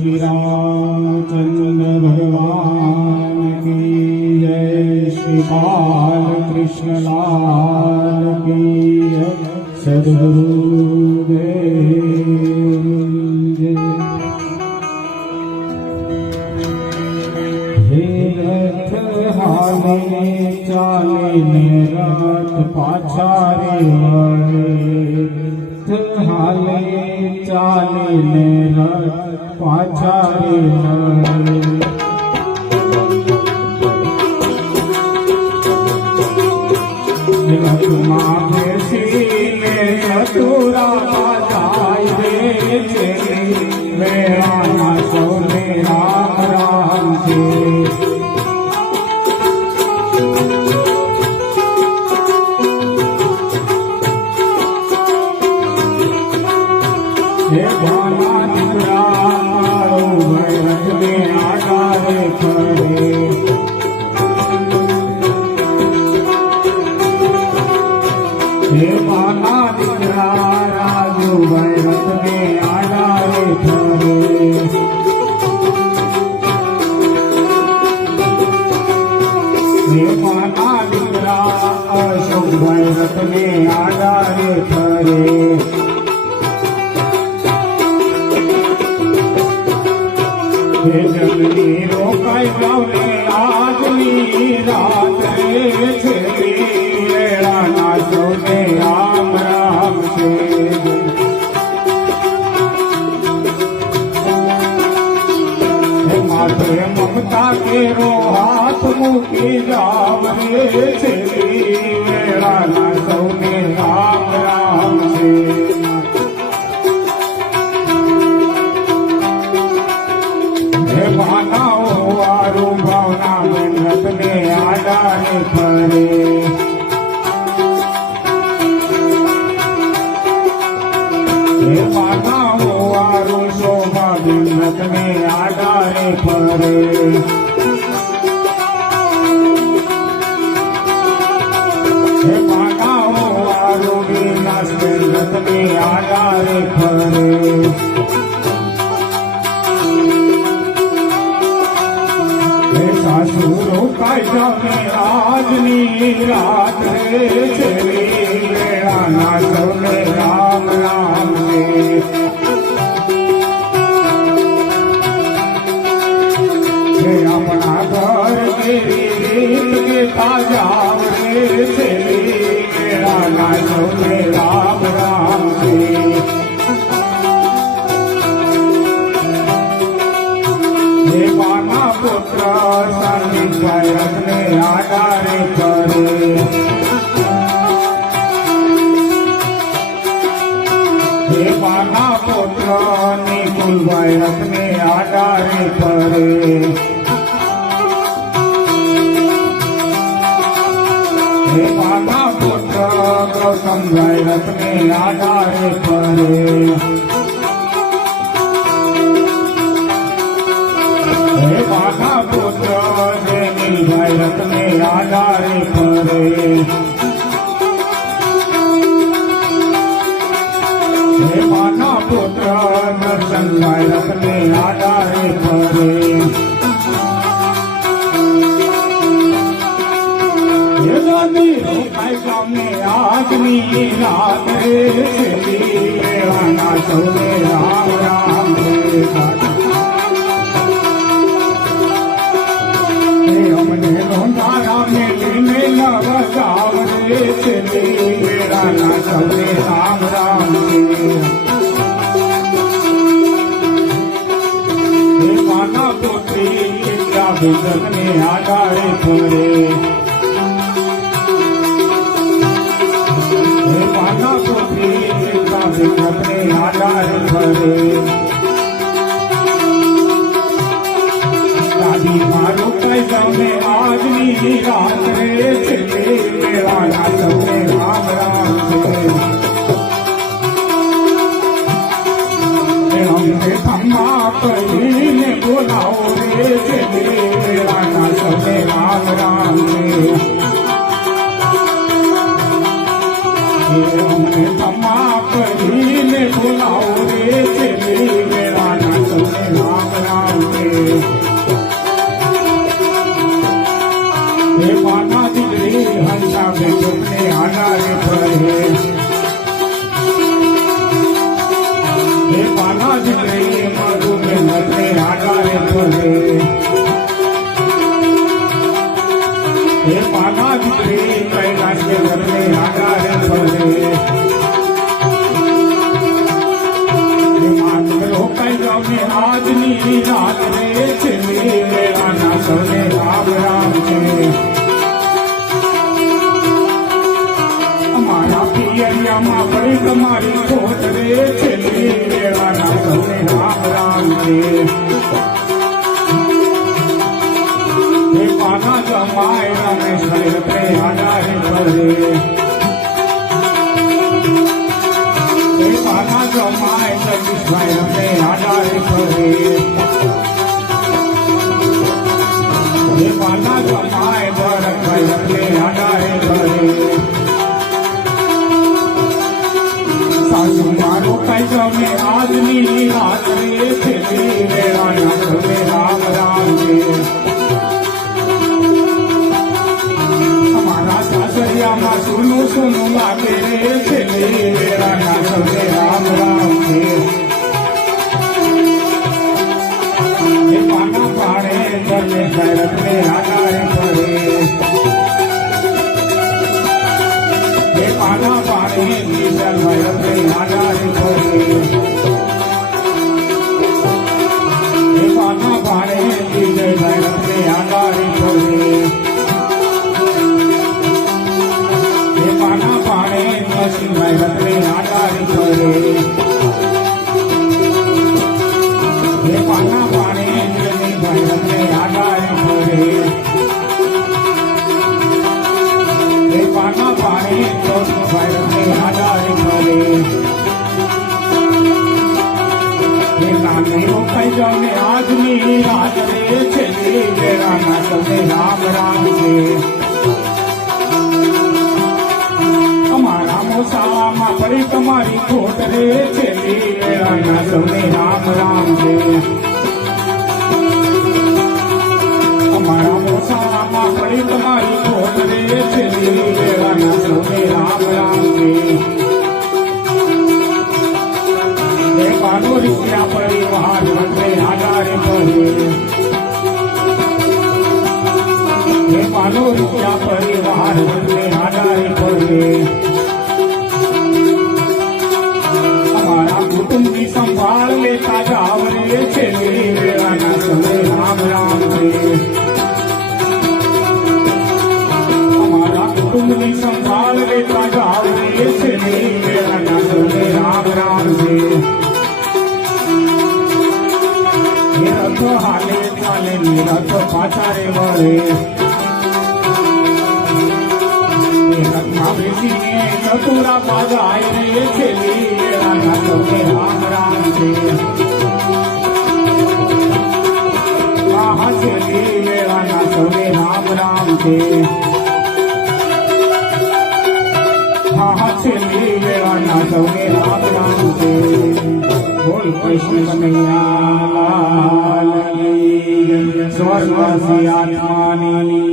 श्री रामचंद्र भगवान की जय। श्री बाल कृष्ण लाल की जय। सद्गुरुदेव जय। हे रथ हाले चाले रथ पाछा रे हाले चाले रथ पाछा रे रथमा बेसीने चतुरा जाय रे मेरा सोने राम राम के। हे भाला निकला भैरथ में आगारे खड़े। हे भाला निकला राजू भैरथ में आगारे खड़े। हे भाला निकला अशोक भैरथ में आगारे खड़े। हे जगनी रोकाई जावने आजनी रात रे छेली वेड़ा ना सोने राम राम से। हे माथे ममता के रो हाथ मुकी जाव रे छेली वेड़ा ना सोने राम राम से। भावनाओ आरु भावना मेहनत में आडारे खड़े। हे भावनाओ आरु शोभा मेहनत में आडारे खड़े। हे भावनाओ आरु विनाश मेहनत में आडारे खड़े। सासुरो कायदा में राजनी रात रे चली वेड़ा ना सोने राम राम ने। हे अपना घर के रीत के ताजाव रे चली वेड़ा ना सोने राम राम से। हे माना पुत्र संगीत भैरथ में आगारे खड़े। हे माना पुत्र निकुल भैरथ में आगारे खड़े। हे माना पुत्र गौतम भैरथ में आगारे खड़े। हे माता पुत्र जैनी भैरथ में आगारे खड़े। हे माता पुत्र दर्शन भैरथ में आगारे खड़े। हे दादी रोकाई गाँव में आदमी रात रे चली वेड़ा सोने राम राम रे। हमने लोंडारा में लेने लगा गाँव रे चली वेड़ा ना सोने राम राम से। हे माना पुत्री क्या बिजन में आगारे खड़े। हे माना पुत्री क्या बिजन में आगारे खड़े। दादी मारो कैसा में आदमी रात रे चले मेरा ना सोने राम राम से। हमने खम्मा पहले बोलाओ रे चले मेरा ना सोने राम राम से। हमने खम्मा पहले बोलाओ रे चले मेरा ना सोने राम પાના દીકરે મારું મહેનતને આધારે ફરે હે પાના દીકરે કૈલાસ કે ઘરને આધારે ફરે આજની રાત રે છેલ્લી વેળાના સૌને રામ રામ છે અમારા પિયરિયામાં પડી તમારી ખોટ રે છેલ્લી વેળાના સૌને રામ રામ છે હે પાના જમાય રમેશ રે આડારે ફરે પાના જમાય જગદીશભાઈ રમે આડારે ફરે હે પાના જમાય ભરતભાઈ રમે આડારે ફરે સાસુ મારો કઈ જમે આજની રાત રે છેલ્લી વેળાના સૌને રામ રામ છે અમારા સાસરિયામાં સુનું સુનું લાગે રે છેલ્લી વેળાના સૌને રામ રામ છે એ પાના પાડે ઘરને ઘરને આધારે ફરે એ પાના પાડે કિશનભાઈ રમે આધારે ફરે એ પાના પાડે વિજયભાઈ રમે આધારે ફરે એ પાના પાડે નરસિંહભાઈ રમે આધારે ફરે એ પાના પાડે જમીનભાઈ રમે આધારે ફરે એ પાના પાડે કૌશિકભાઈ રમે આધારે ફરે એ નાની રોકાઈ જાને આજની રાત રે છેલ્લી વેળાના સૌને રામ રામ છે અમારા મોસાળામાં પડી તમારી ખોટ રે છેલ્લી વેળાના સૌને રામ રામ છે અમારા મોસાળામાં પડી તમારી ખોટ રે છેલ્લી વેળાના સૌને રામ રામ છે એ પાનો રીત્યા પરિવાર રમે આધારે ફરે એ પાનો રીત્યા પરિવાર રમે આધારે ફરે અમારા કુટુંબની સંભાળ લેતા જાવ રે છેલ્લી વેળાના સૌને રામ રામ છે અમારા કુટુંબની સંભાળ લેતા જાવ રે છેલ્લી વેળાના સૌને રામ રામ છે નિરથ હાલે ચાલે નિરથ પાછા રે વળે નિરથમાં બેસીને ચતુરા બાજાય રે છેલ્લી વેળાના સૌને રામ રામ છે આહા છેલ્લી વેળાના સૌને રામ રામ છે આહા છેલ્લી વેળાના સૌને રામ રામ છે બોલ કૃષ્ણ કનૈયા લાલ કી જય. સ્વર્ગવાસી આત્માની